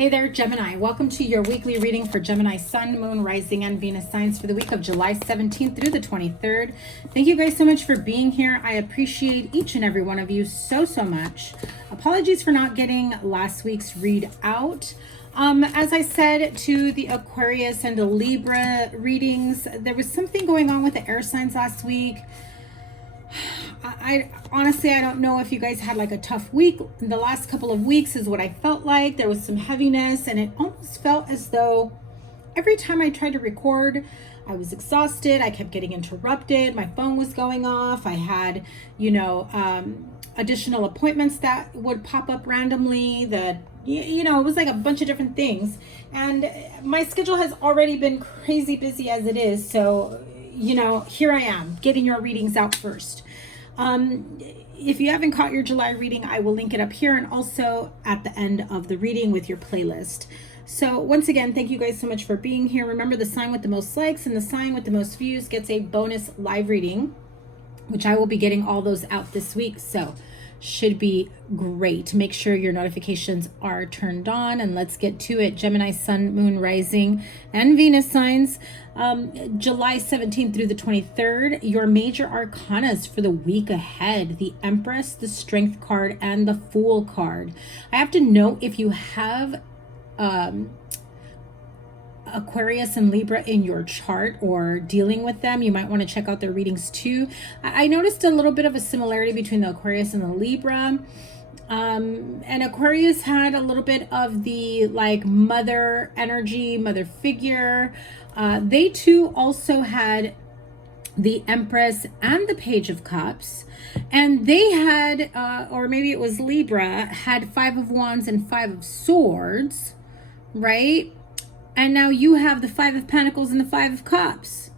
Hey there, Gemini. Welcome to your weekly reading for Gemini Sun, Moon, Rising, and Venus signs for the week of July 17th through the 23rd. Thank you guys so much for being here. I appreciate each and every one of you so much. Apologies for not getting last week's read out. As I said to the Aquarius and the Libra readings, there was something going on with the air signs last week. I honestly, I don't know if you guys had like a tough week. The last couple of weeks is what I felt like. There was some heaviness, and it almost felt as though every time I tried to record, I was exhausted. I kept getting interrupted. My phone was going off. I had, additional appointments that would pop up randomly that, it was like a bunch of different things. And my schedule has already been crazy busy as it is. So, here I am getting your readings out first. If you haven't caught your July reading, I will link it up here and also at the end of the reading with your playlist. So once again, thank you guys so much for being here. Remember, the sign with the most likes and the sign with the most views gets a bonus live reading, which I will be getting all those out this week. So should be great. Make sure your notifications are turned on, and let's get to it. Gemini Sun, Moon, Rising, and Venus signs. July 17th through the 23rd, your major arcanas for the week ahead: the Empress, the Strength card, and the Fool card. I have to note, if you have Aquarius and Libra in your chart or dealing with them, you might want to check out their readings too. I noticed a little bit of a similarity between the Aquarius and the Libra. And Aquarius had a little bit of the like mother energy, mother figure. They too also had the Empress and the Page of Cups. And they had, or maybe it was Libra, had Five of Wands and Five of Swords, right? And now you have the Five of Pentacles and the Five of Cups.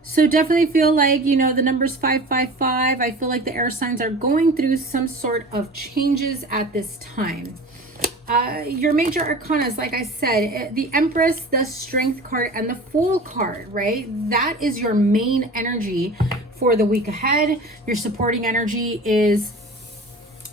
So definitely feel like, the numbers 555. I feel like the air signs are going through some sort of changes at this time. Your major arcanas, like I said, the Empress, the Strength card, and the Fool card, right? That is your main energy for the week ahead. Your supporting energy is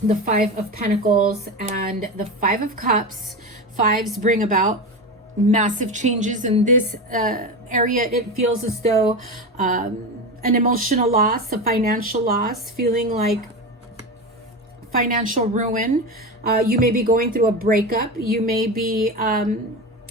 the Five of Pentacles and the Five of Cups. Fives bring about massive changes in this area. It feels as though an emotional loss, a financial loss, feeling like financial ruin. You may be going through a breakup. You may be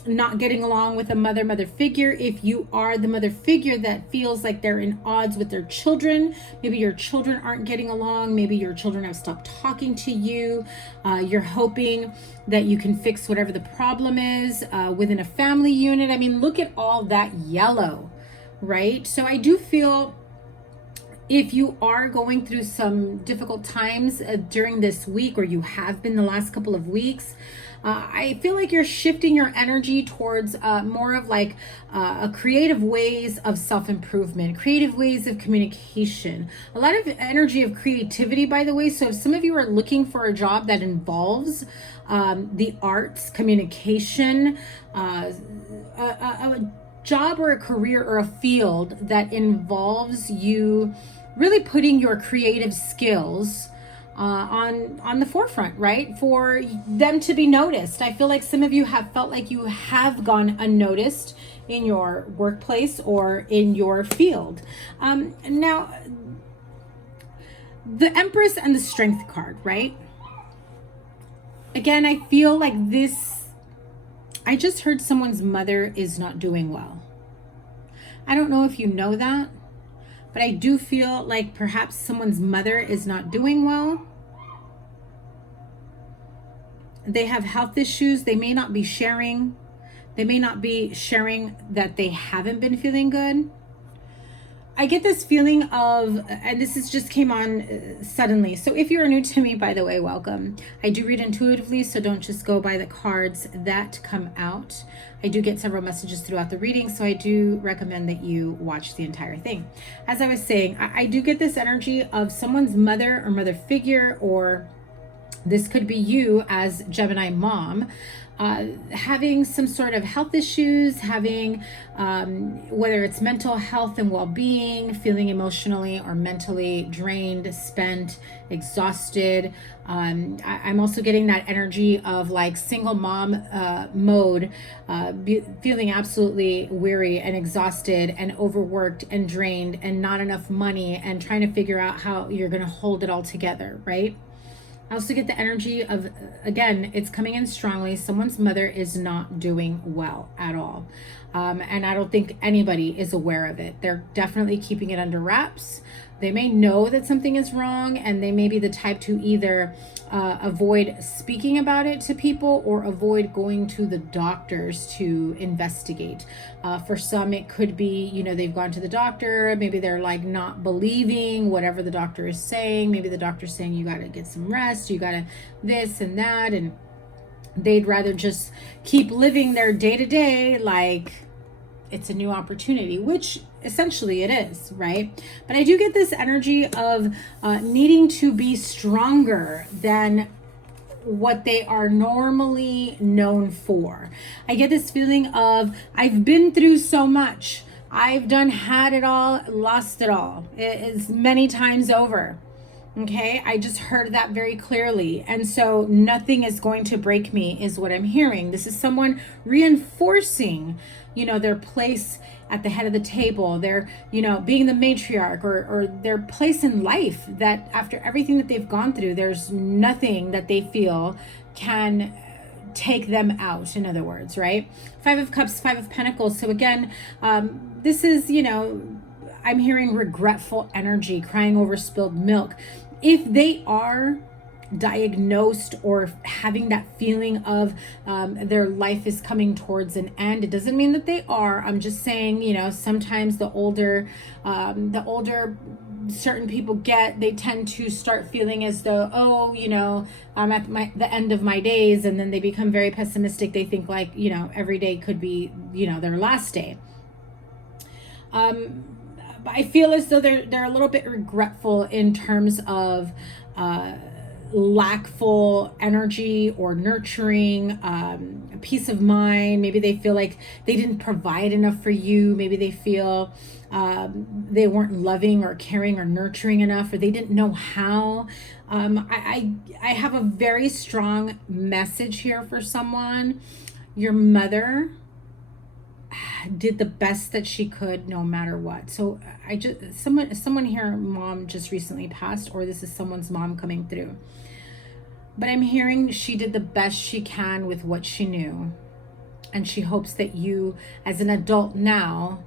not getting along with a mother figure. If you are the mother figure that feels like they're in odds with their children, maybe your children aren't getting along, maybe your children have stopped talking to you. You're hoping that you can fix whatever the problem is within a family unit. I mean, look at all that yellow, right? So I do feel, if you are going through some difficult times during this week, or you have been the last couple of weeks, I feel like you're shifting your energy towards more of like creative ways of self-improvement, creative ways of communication, a lot of energy of creativity, by the way. So if some of you are looking for a job that involves the arts, communication, a job or a career or a field that involves you really putting your creative skills on the forefront, right? For them to be noticed. I feel like some of you have felt like you have gone unnoticed in your workplace or in your field. Now, the Empress and the Strength card, right? Again, I feel like this, I just heard someone's mother is not doing well. I don't know if you know that, but I do feel like perhaps someone's mother is not doing well. They have health issues. They may not be sharing. They may not be sharing that they haven't been feeling good. I get this feeling of, and this is just came on suddenly. So if you're new to me, by the way, welcome. I do read intuitively, so don't just go by the cards that come out. I do get several messages throughout the reading, so I do recommend that you watch the entire thing. As I was saying, I do get this energy of someone's mother or mother figure, or This could be you as Gemini mom, having some sort of health issues, having whether it's mental health and well-being, feeling emotionally or mentally drained, spent, exhausted. I'm also getting that energy of like single mom mode, feeling absolutely weary and exhausted and overworked and drained and not enough money and trying to figure out how you're going to hold it all together, right? I also get the energy of, again, it's coming in strongly. Someone's mother is not doing well at all. And I don't think anybody is aware of it. They're definitely keeping it under wraps. They may know that something is wrong, and they may be the type to either avoid speaking about it to people or avoid going to the doctors to investigate. For some, it could be, you know, they've gone to the doctor. Maybe they're like not believing whatever the doctor is saying. Maybe the doctor's saying you got to get some rest, you got to this and that. And they'd rather just keep living their day to day like it's a new opportunity, which essentially it is, right? But I do get this energy of needing to be stronger than what they are normally known for. I get this feeling of, I've been through so much. I've had it all, lost it all. It's many times over. Okay, I just heard that very clearly. And so nothing is going to break me is what I'm hearing. This is someone reinforcing, you know, their place at the head of the table, their, you know, being the matriarch or their place in life, that after everything that they've gone through, there's nothing that they feel can take them out, in other words, right? Five of Cups, Five of Pentacles. So again, this is, you know, I'm hearing regretful energy, crying over spilled milk. If they are diagnosed or having that feeling of their life is coming towards an end, it doesn't mean that they are. I'm just saying, you know, sometimes the older certain people get, they tend to start feeling as though, oh, you know, I'm at the end of my days, and then they become very pessimistic. They think like, you know, every day could be, you know, their last day. I feel as though they're a little bit regretful in terms of lackful energy or nurturing, peace of mind. Maybe they feel like they didn't provide enough for you. Maybe they feel they weren't loving or caring or nurturing enough, or they didn't know how. I have a very strong message here for someone. Your mother did the best that she could no matter what. So I just, someone here, mom just recently passed, or this is someone's mom coming through. But I'm hearing she did the best she can with what she knew. And she hopes that you as an adult now,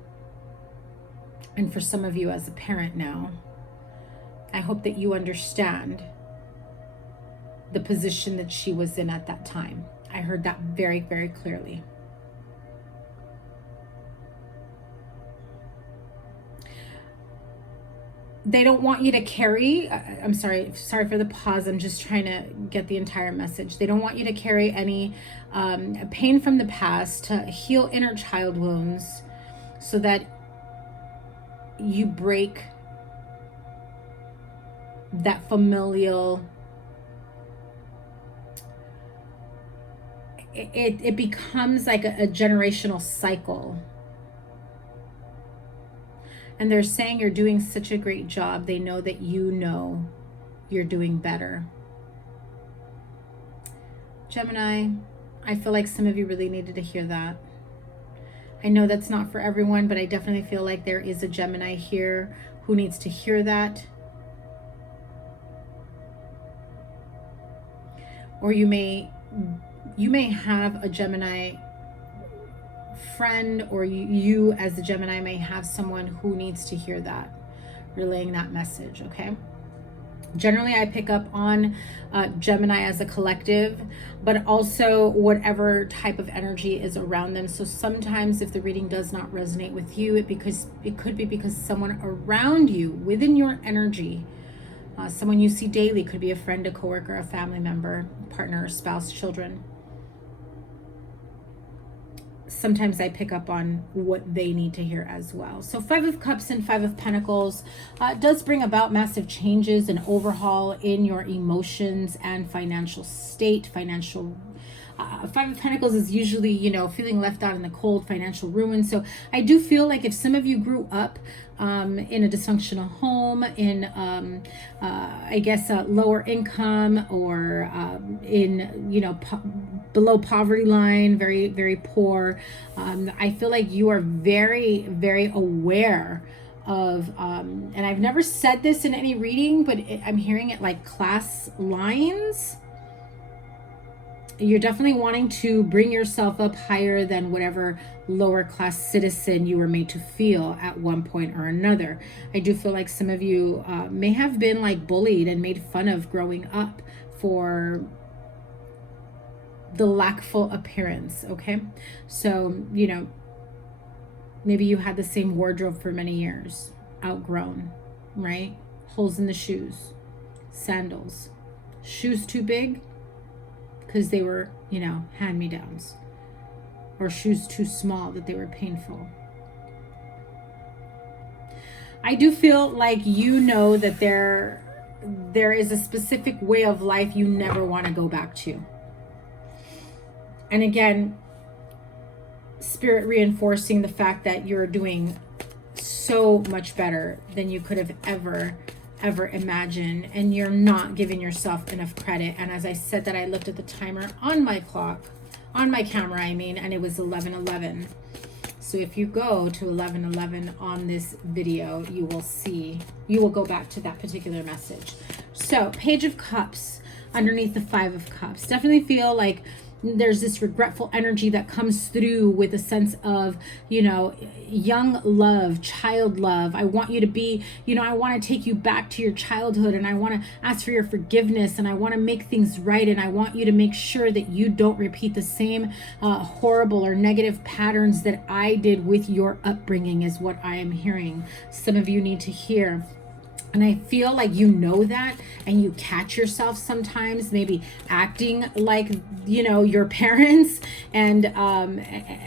and for some of you as a parent now, I hope that you understand the position that she was in at that time. I heard that very, very clearly. They don't want you to carry, I'm sorry for the pause. I'm just trying to get the entire message. They don't want you to carry any pain from the past, to heal inner child wounds, so that you break that familial, it becomes like a generational cycle. And they're saying you're doing such a great job. They know that you know you're doing better. Gemini, I feel like some of you really needed to hear that. I know that's not for everyone, but I definitely feel like there is a Gemini here who needs to hear that. Or you may have a Gemini friend, or you as the Gemini may have someone who needs to hear that, relaying that message. Okay, generally I pick up on Gemini as a collective, but also whatever type of energy is around them. So sometimes if the reading does not resonate with you, it could be because someone around you within your energy, someone you see daily, could be a friend, a coworker, a family member, partner, spouse, children. sometimes I pick up on what they need to hear as well. So 5 of Cups and 5 of Pentacles does bring about massive changes and overhaul in your emotions and financial state. 5 of Pentacles is usually, you know, feeling left out in the cold, financial ruin. So I do feel like if some of you grew up in a dysfunctional home, in I guess lower income, or in, you know, below poverty line, very, very poor, I feel like you are very, very aware of, and I've never said this in any reading, but I'm hearing it like class lines. You're definitely wanting to bring yourself up higher than whatever lower class citizen you were made to feel at one point or another. I do feel like some of you may have been like bullied and made fun of growing up for the lackful appearance, okay? So, you know, maybe you had the same wardrobe for many years, outgrown, right? Holes in the shoes, sandals, shoes too big, because they were, you know, hand-me-downs, or shoes too small that they were painful. I do feel like you know that there is a specific way of life you never want to go back to. And again, Spirit reinforcing the fact that you're doing so much better than you could have ever imagine, and you're not giving yourself enough credit. And as I said that, I looked at the timer on my clock, on my camera I mean, and it was 11:11. So if you go to 11:11 on this video, you will go back to that particular message. So Page of Cups underneath the 5 of Cups, definitely feel like there's this regretful energy that comes through with a sense of, you know, young love, child love. I want you to be, you know, I want to take you back to your childhood, and I want to ask for your forgiveness, and I want to make things right, and I want you to make sure that you don't repeat the same horrible or negative patterns that I did with your upbringing, is what I am hearing some of you need to hear. And I feel like you know that, and you catch yourself sometimes maybe acting like, you know, your parents and,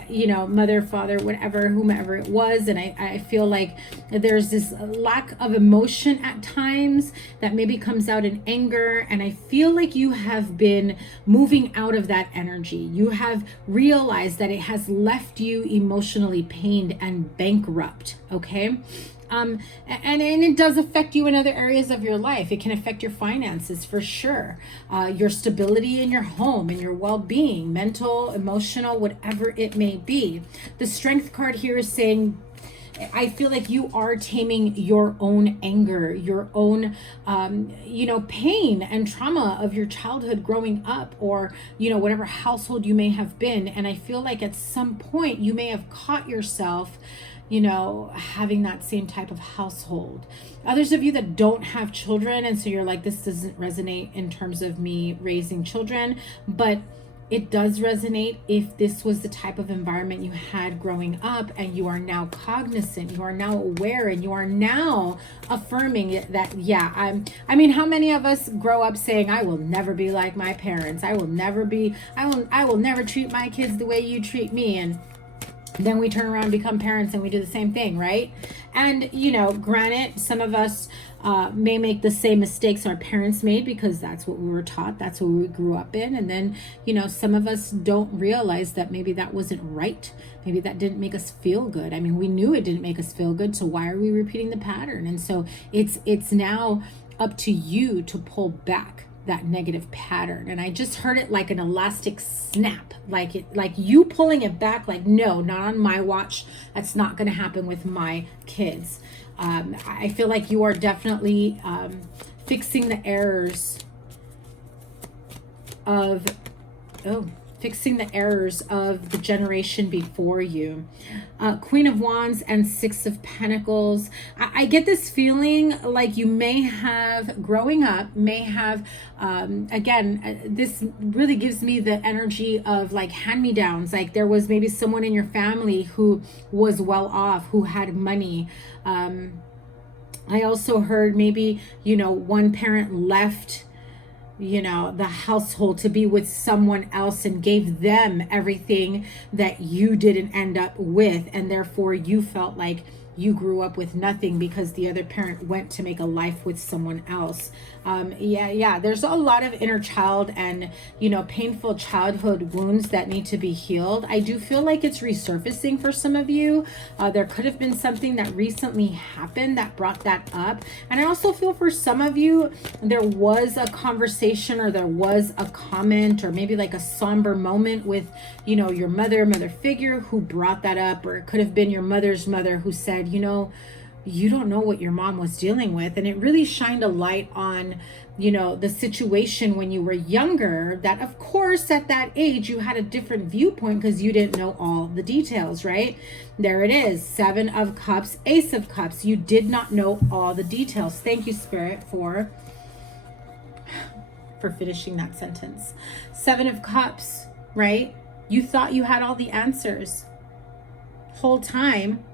you know, mother, father, whatever, whomever it was. And I feel like there's this lack of emotion at times that maybe comes out in anger. And I feel like you have been moving out of that energy. You have realized that it has left you emotionally pained and bankrupt, okay? And it does affect you in other areas of your life. It can affect your finances for sure, your stability in your home and your well-being, mental, emotional, whatever it may be. The Strength card here is saying, I feel like you are taming your own anger, your own, you know, pain and trauma of your childhood growing up, or, you know, whatever household you may have been. And I feel like at some point you may have caught yourself, you know, having that same type of household. Others of you that don't have children, and so you're like, this doesn't resonate in terms of me raising children, but it does resonate if this was the type of environment you had growing up, and you are now cognizant, you are now aware, and you are now affirming that, yeah, I mean, how many of us grow up saying, I will never be like my parents, I will never treat my kids the way you treat me, and then we turn around and become parents and we do the same thing, right? And, you know, granted, some of us may make the same mistakes our parents made because that's what we were taught, that's what we grew up in. And then, you know, some of us don't realize that maybe that wasn't right. Maybe that didn't make us feel good. I mean, we knew it didn't make us feel good, so why are we repeating the pattern? And so it's now up to you to pull back that negative pattern. And I just heard it like an elastic snap, like you pulling it back, like, no, not on my watch. That's not going to happen with my kids. I feel like you are definitely fixing the errors of the generation before you. Queen of Wands and 6 of Pentacles. I get this feeling like you may have, growing up, again, this really gives me the energy of like hand-me-downs. Like there was maybe someone in your family who was well off, who had money. I also heard maybe, you know, one parent left you know, the household, to be with someone else, and gave them everything that you didn't end up with. And therefore you felt like you grew up with nothing because the other parent went to make a life with someone else. Yeah, there's a lot of inner child and, you know, painful childhood wounds that need to be healed. I do feel like it's resurfacing for some of you. There could have been something that recently happened that brought that up. And I also feel for some of you, there was a conversation, or there was a comment, or maybe like a somber moment with, you know, your mother figure who brought that up. Or it could have been your mother's mother who said, you know, you don't know what your mom was dealing with. And it really shined a light on, you know, the situation when you were younger, that of course at that age you had a different viewpoint because you didn't know all the details, right? There it is, 7 of Cups, Ace of Cups. You did not know all the details. Thank you, Spirit, for finishing that sentence. 7 of Cups, right? You thought you had all the answers. Whole time,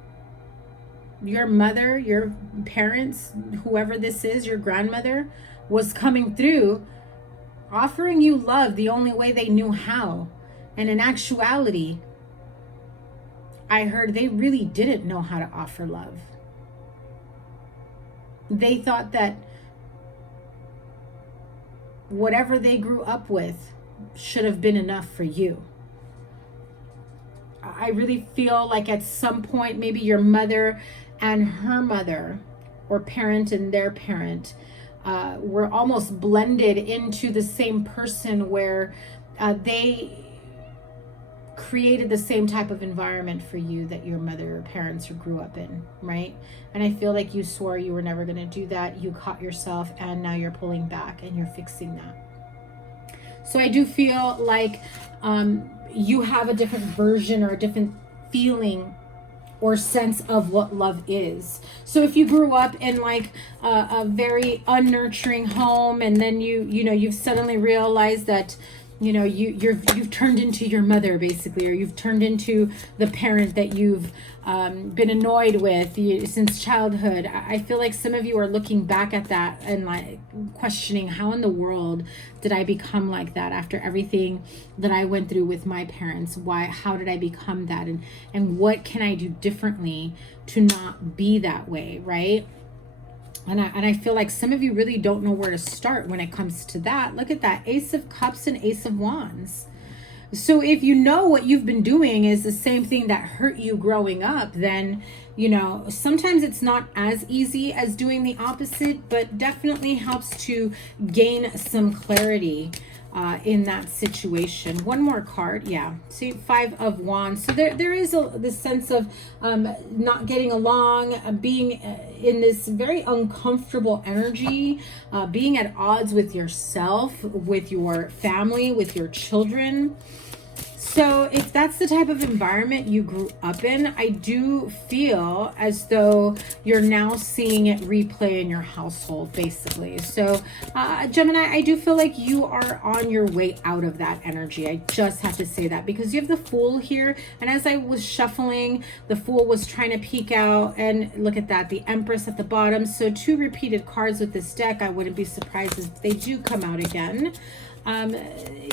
your mother, your parents, whoever this is, your grandmother, was coming through, offering you love the only way they knew how. And in actuality, I heard they really didn't know how to offer love. They thought that whatever they grew up with should have been enough for you. I really feel like at some point, maybe your mother and her mother, or parent and their parent, were almost blended into the same person, where they created the same type of environment for you that your mother or parents grew up in, right? And I feel like you swore you were never going to do that. You caught yourself, and now you're pulling back and you're fixing that. So I do feel like you have a different version or a different feeling or sense of what love is. So if you grew up in like a very unnurturing home, and then you've suddenly realized that, you know, you've turned into your mother basically, or you've turned into the parent that you've been annoyed with since childhood. I feel like some of you are looking back at that and like questioning, how in the world did I become like that after everything that I went through with my parents? How did I become that? And what can I do differently to not be that way, right? And I feel like some of you really don't know where to start when it comes to that. Look at that, Ace of Cups and Ace of Wands. So if you know what you've been doing is the same thing that hurt you growing up, then, you know, sometimes it's not as easy as doing the opposite, but definitely helps to gain some clarity in that situation. One more card. Yeah. See, 5 of Wands. So there is this sense of not getting along, being in this very uncomfortable energy, being at odds with yourself, with your family, with your children. So if that's the type of environment you grew up in, I do feel as though you're now seeing it replay in your household, basically. So Gemini, I do feel like you are on your way out of that energy. I just have to say that, because you have the Fool here. And as I was shuffling, the Fool was trying to peek out, and look at that, the Empress at the bottom. So 2 repeated cards with this deck. I wouldn't be surprised if they do come out again.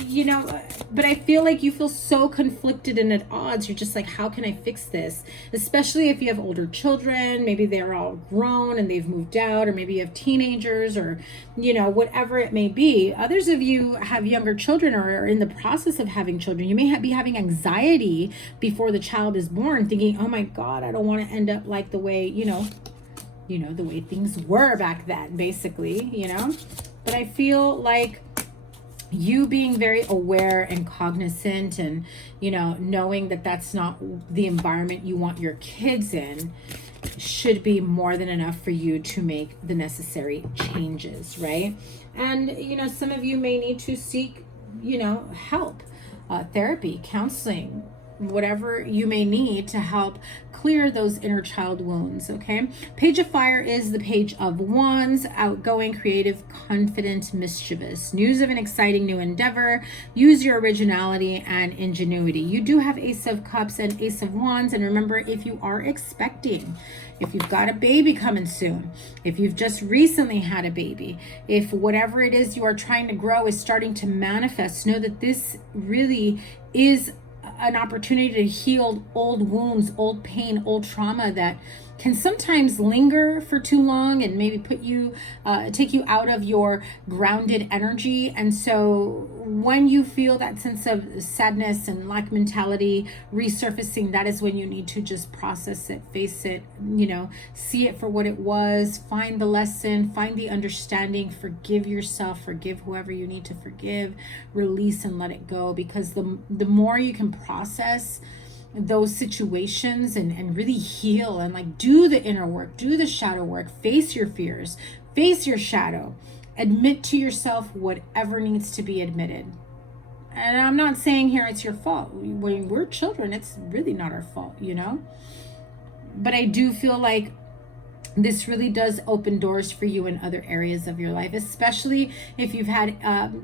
You know, but I feel like you feel so conflicted and at odds. You're just like, how can I fix this? Especially if you have older children, maybe they're all grown and they've moved out, or maybe you have teenagers, or, you know, whatever it may be. Others of you have younger children or are in the process of having children. You may be having anxiety before the child is born, thinking, oh my God, I don't want to end up like the way, you know, the way things were back then, basically, you know. But I feel like you being very aware and cognizant, and, you know, knowing that that's not the environment you want your kids in, should be more than enough for you to make the necessary changes, right? And, you know, some of you may need to seek, you know, help, therapy, counseling, whatever you may need to help clear those inner child wounds, okay? Page of Fire is the Page of Wands, outgoing, creative, confident, mischievous. News of an exciting new endeavor. Use your originality and ingenuity. You do have Ace of Cups and Ace of Wands, and remember, if you are expecting, if you've got a baby coming soon, if you've just recently had a baby, if whatever it is you are trying to grow is starting to manifest, know that this really is an opportunity to heal old wounds, old pain, old trauma that can sometimes linger for too long and maybe put you, take you out of your grounded energy. And so when you feel that sense of sadness and lack mentality resurfacing, that is when you need to just process it, face it, you know, see it for what it was, find the lesson, find the understanding, forgive yourself, forgive whoever you need to forgive, release and let it go. Because the more you can process those situations and really heal and like do the inner work, do the shadow work, face your fears, face your shadow, admit to yourself whatever needs to be admitted. And I'm not saying here it's your fault. When we're children, it's really not our fault, you know? But I do feel like this really does open doors for you in other areas of your life, especially if you've had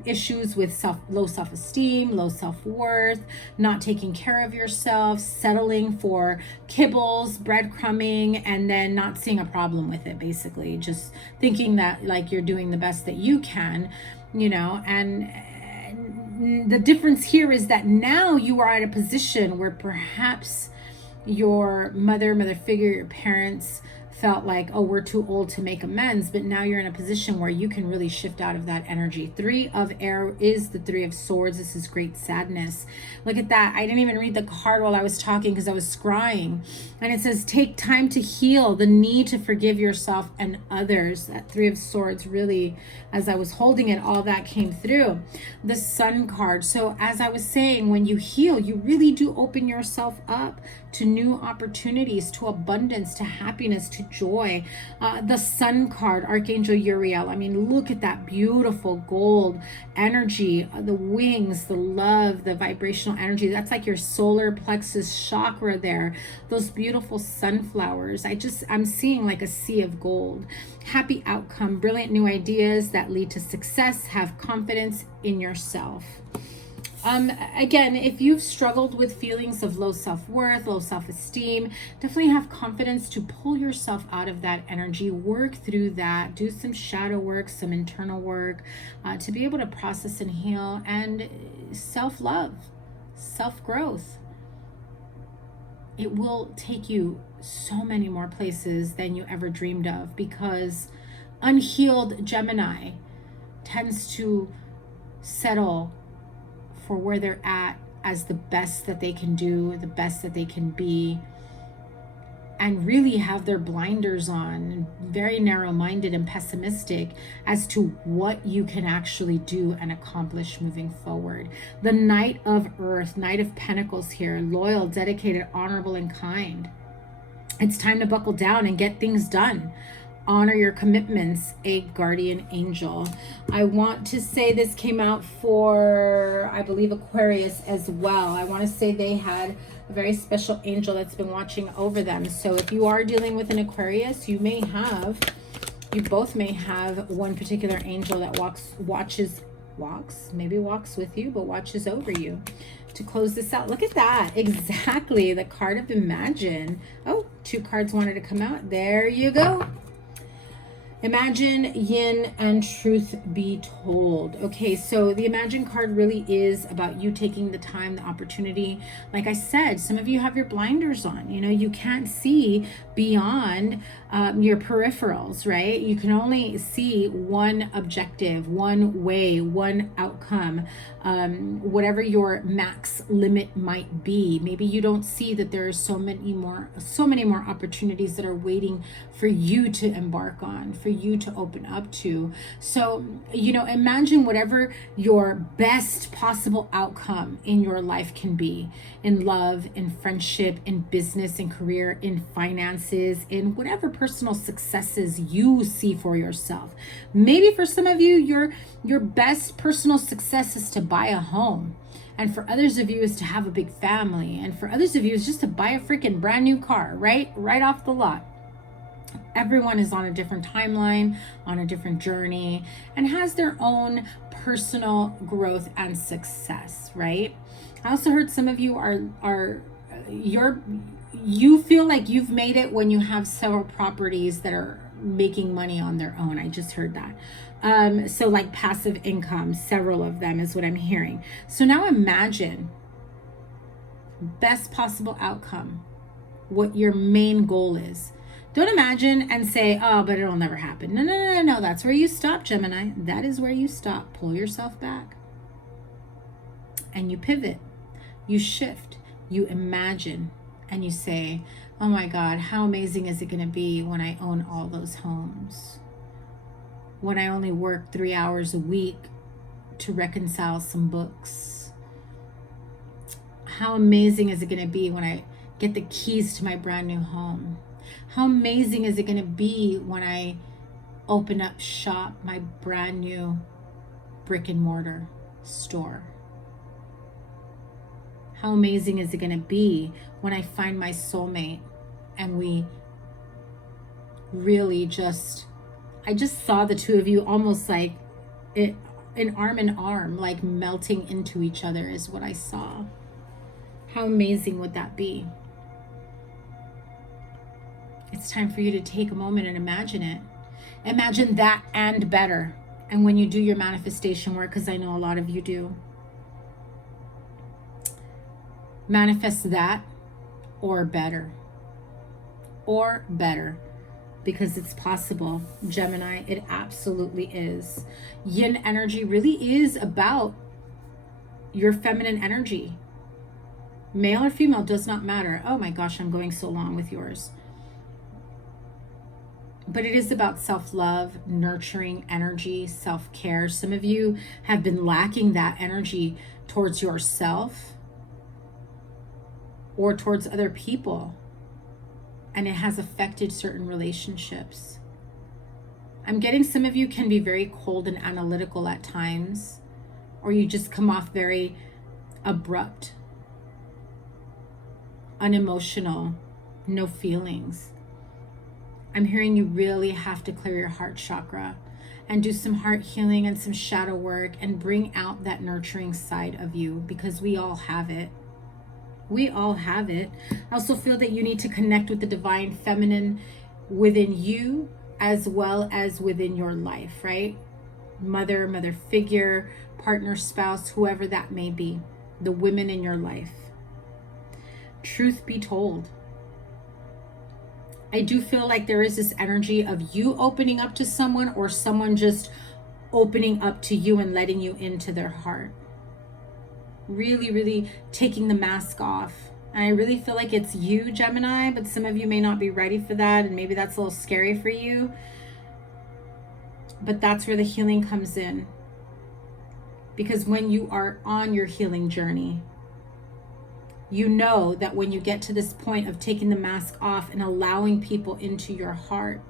issues with low self-esteem, low self-worth, not taking care of yourself, settling for kibbles, breadcrumbing, and then not seeing a problem with it, basically. Just thinking that like you're doing the best that you can, you know, and the difference here is that now you are at a position where perhaps your mother figure, your parents felt like, oh, we're too old to make amends, but now you're in a position where you can really shift out of that energy. Three of Air is the Three of Swords. This is great sadness. Look at that. I didn't even read the card while I was talking because I was scrying. And it says, take time to heal, the need to forgive yourself and others. That Three of Swords really, as I was holding it, all that came through. The Sun card. So as I was saying, when you heal, you really do open yourself up to new opportunities, to abundance, to happiness, to joy. The Sun card, Archangel Uriel. I mean, look at that beautiful gold energy, the wings, the love, the vibrational energy. That's like your solar plexus chakra there. Those beautiful sunflowers. I'm seeing like a sea of gold. Happy outcome, brilliant new ideas that lead to success. Have confidence in yourself. Again, if you've struggled with feelings of low self-worth, low self-esteem, definitely have confidence to pull yourself out of that energy, work through that, do some shadow work, some internal work, to be able to process and heal, and self-love, self-growth. It will take you so many more places than you ever dreamed of, because unhealed Gemini tends to settle for where they're at as the best that they can do, the best that they can be, and really have their blinders on, very narrow-minded and pessimistic as to what you can actually do and accomplish moving forward. The Knight of Earth, Knight of Pentacles here, loyal, dedicated, honorable, and kind. It's time to buckle down and get things done. Honor your commitments, a guardian angel. I want to say this came out for, I believe, Aquarius as well. I want to say they had a very special angel that's been watching over them. So if you are dealing with an Aquarius, you both may have one particular angel that walks with you, but watches over you. To close this out, look at that. Exactly, the card of Imagine. Oh, two cards wanted to come out. There you go. Imagine, Yin, and Truth Be Told. Okay, so the Imagine card really is about you taking the time, the opportunity. Like I said, some of you have your blinders on. You know, you can't see beyond your peripherals, right? You can only see one objective, one way, one outcome, whatever your max limit might be. Maybe you don't see that there are so many more opportunities that are waiting for you to embark on, for you to open up to. So, you know, imagine whatever your best possible outcome in your life can be, in love, in friendship, in business, in career, in finances, in whatever personal successes you see for yourself. Maybe for some of you, your best personal success is to buy a home. And for others of you is to have a big family. And for others of you is just to buy a freaking brand new car, right off the lot. Everyone is on a different timeline, on a different journey, and has their own personal growth and success, right? I also heard some of you you feel like you've made it when you have several properties that are making money on their own. I just heard that. So like passive income, several of them is what I'm hearing. So now imagine best possible outcome, what your main goal is. Don't imagine and say, oh, but it'll never happen. No. That's where you stop, Gemini. That is where you stop. Pull yourself back. And you pivot. You shift. You imagine. And you say, oh my God, how amazing is it going to be when I own all those homes? When I only work 3 hours a week to reconcile some books? How amazing is it going to be when I get the keys to my brand new home? How amazing is it going to be when I open up shop, my brand new brick and mortar store? How amazing is it going to be when I find my soulmate and we really I just saw the two of you almost like an arm in arm, like melting into each other is what I saw. How amazing would that be? It's time for you to take a moment and imagine it. Imagine that and better. And when you do your manifestation work, because I know a lot of you do, manifest that or better. Or better. Because it's possible, Gemini. It absolutely is. Yin energy really is about your feminine energy. Male or female does not matter. Oh my gosh, I'm going so long with yours. But it is about self-love, nurturing energy, self-care. Some of you have been lacking that energy towards yourself or towards other people. And it has affected certain relationships. I'm getting some of you can be very cold and analytical at times, or you just come off very abrupt, unemotional, no feelings. I'm hearing you really have to clear your heart chakra and do some heart healing and some shadow work and bring out that nurturing side of you, because we all have it. We all have it. I also feel that you need to connect with the divine feminine within you as well as within your life, right? Mother figure, partner, spouse, whoever that may be, the women in your life. Truth be told, I do feel like there is this energy of you opening up to someone or someone just opening up to you and letting you into their heart. Really, really taking the mask off. And I really feel like it's you, Gemini, but some of you may not be ready for that, and maybe that's a little scary for you. But that's where the healing comes in. Because when you are on your healing journey, you know that when you get to this point of taking the mask off and allowing people into your heart,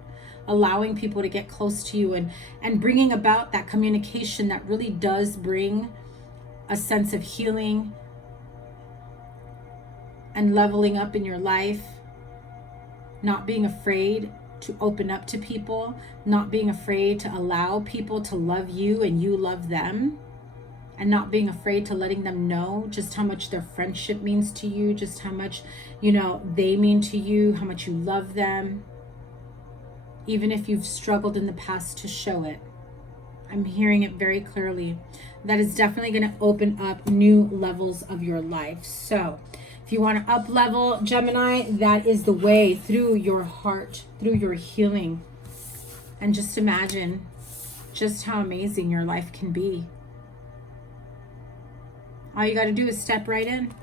allowing people to get close to you and bringing about that communication that really does bring a sense of healing and leveling up in your life, not being afraid to open up to people, not being afraid to allow people to love you and you love them, and not being afraid to letting them know just how much their friendship means to you, just how much, they mean to you, how much you love them, even if you've struggled in the past to show it. I'm hearing it very clearly. That is definitely going to open up new levels of your life. So if you want to up level, Gemini, that is the way, through your heart, through your healing. And just imagine just how amazing your life can be. All you got to do is step right in.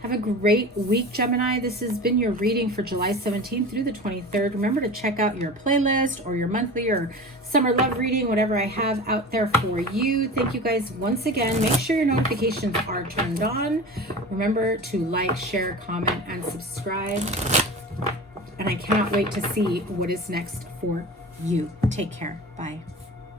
Have a great week, Gemini. This has been your reading for July 17th through the 23rd. Remember to check out your playlist or your monthly or summer love reading, whatever I have out there for you. Thank you guys once again. Make sure your notifications are turned on. Remember to like, share, comment, and subscribe. And I cannot wait to see what is next for you. Take care. Bye.